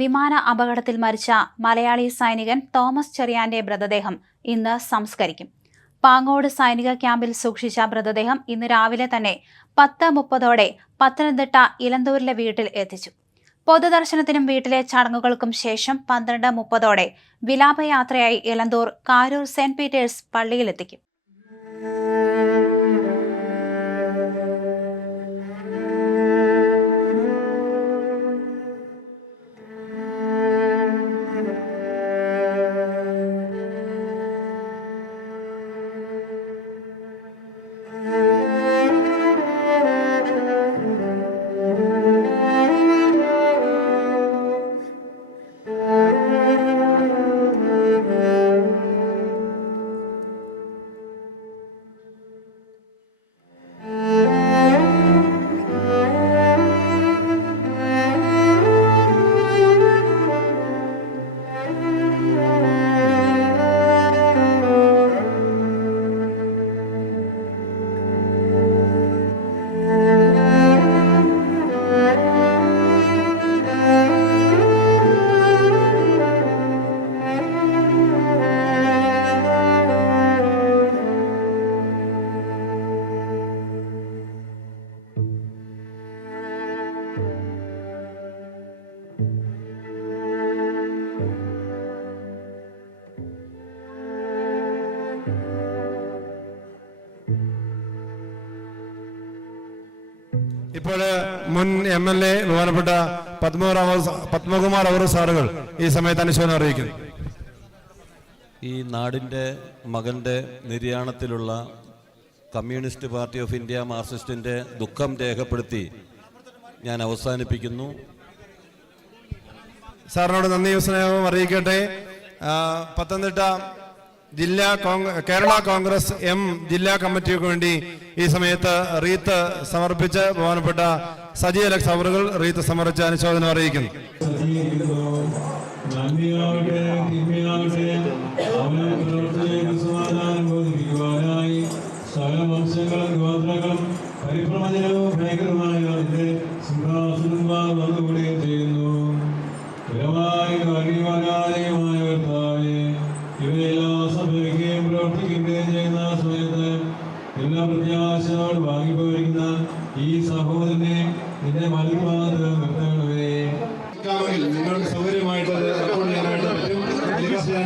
വിമാന അപകടത്തിൽ മരിച്ച മലയാളി സൈനികൻ തോമസ് ചെറിയാന്റെ മൃതദേഹം ഇന്ന് സംസ്കരിക്കും. പാങ്ങോട് സൈനിക ക്യാമ്പിൽ സൂക്ഷിച്ച മൃതദേഹം ഇന്ന് രാവിലെ തന്നെ 10:30 പത്തനംതിട്ട ഇലന്തൂരിലെ വീട്ടിൽ എത്തിച്ചു. പൊതുദർശനത്തിനും വീട്ടിലെ ചടങ്ങുകൾക്കും ശേഷം 12:30 വിലാപയാത്രയായി ഇലന്തൂർ കാരൂർ സെന്റ് പീറ്റേഴ്സ് പള്ളിയിലെത്തിക്കും. ഇപ്പോൾ മുൻ MLA ബഹുമാനപ്പെട്ട പത്മകുമാർ അവർ സാറുകൾ ഈ സമയത്ത് അനുശോചനം അറിയിക്കുന്നു. ഈ നാടിൻ്റെ മകൻ്റെ നിര്യാണത്തിലുള്ള കമ്മ്യൂണിസ്റ്റ് പാർട്ടി ഓഫ് ഇന്ത്യ മാർക്സിസ്റ്റിൻ്റെ ദുഃഖം രേഖപ്പെടുത്തി ഞാൻ അവസാനിപ്പിക്കുന്നു. സാറിനോട് നന്ദി സ്നേഹവും അറിയിക്കട്ടെ. പത്തനംതിട്ട കേരള കോൺഗ്രസ് ജില്ലാ കമ്മിറ്റിക്ക് വേണ്ടി ഈ സമയത്ത് റീത്ത് സമർപ്പിച്ച് ബഹുമാനപ്പെട്ട സജി അലക്സ് അവറുകൾ റീത്ത് സമർപ്പിച്ച് അനുശോചനം അറിയിക്കുന്നു. ഇവയെല്ലാം സംഭവിക്കുകയും പ്രവർത്തിക്കുകയും ചെയ്യുന്ന സമയത്ത് എല്ലാ പ്രത്യാശയോട് വാങ്ങിപ്പോയിരിക്കുന്ന ഈ സഹോദരനെ നിന്റെ മലഭാഗത്ത് നിർത്തണമേ. നിങ്ങൾക്ക് സൗകര്യമായിട്ട് റെക്കോർഡ് ചെയ്യാനായിട്ട് പറ്റും.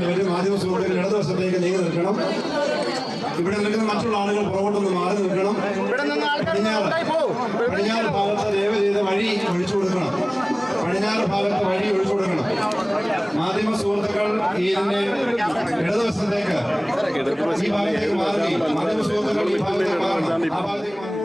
വരും മാധ്യമ സുഹൃത്തുക്കൾ ഇടതുവശത്തേക്ക് നീങ്ങി നിൽക്കണം. ഇവിടെ നിൽക്കുന്ന മറ്റുള്ള ആളുകൾ പുറകോട്ടൊന്ന് മാറി നിൽക്കണം. പടിഞ്ഞാറ് ഭാഗത്ത് ദയവ് ചെയ്ത് വഴി ഒഴിച്ചു കൊടുക്കണം. പടിഞ്ഞാറ് ഭാഗത്ത് വഴി ഒഴിച്ചു കൊടുക്കണം. മാധ്യമ സുഹൃത്തുക്കൾ ഇതിന്റെ ഇടതുവശത്തേക്ക് ഈ ഭാഗത്തേക്ക് മാറി മാധ്യമ സുഹൃത്തുക്കൾ ഈ ഭാഗത്തേക്ക് മാറണം. ആ ഭാഗത്തേക്ക്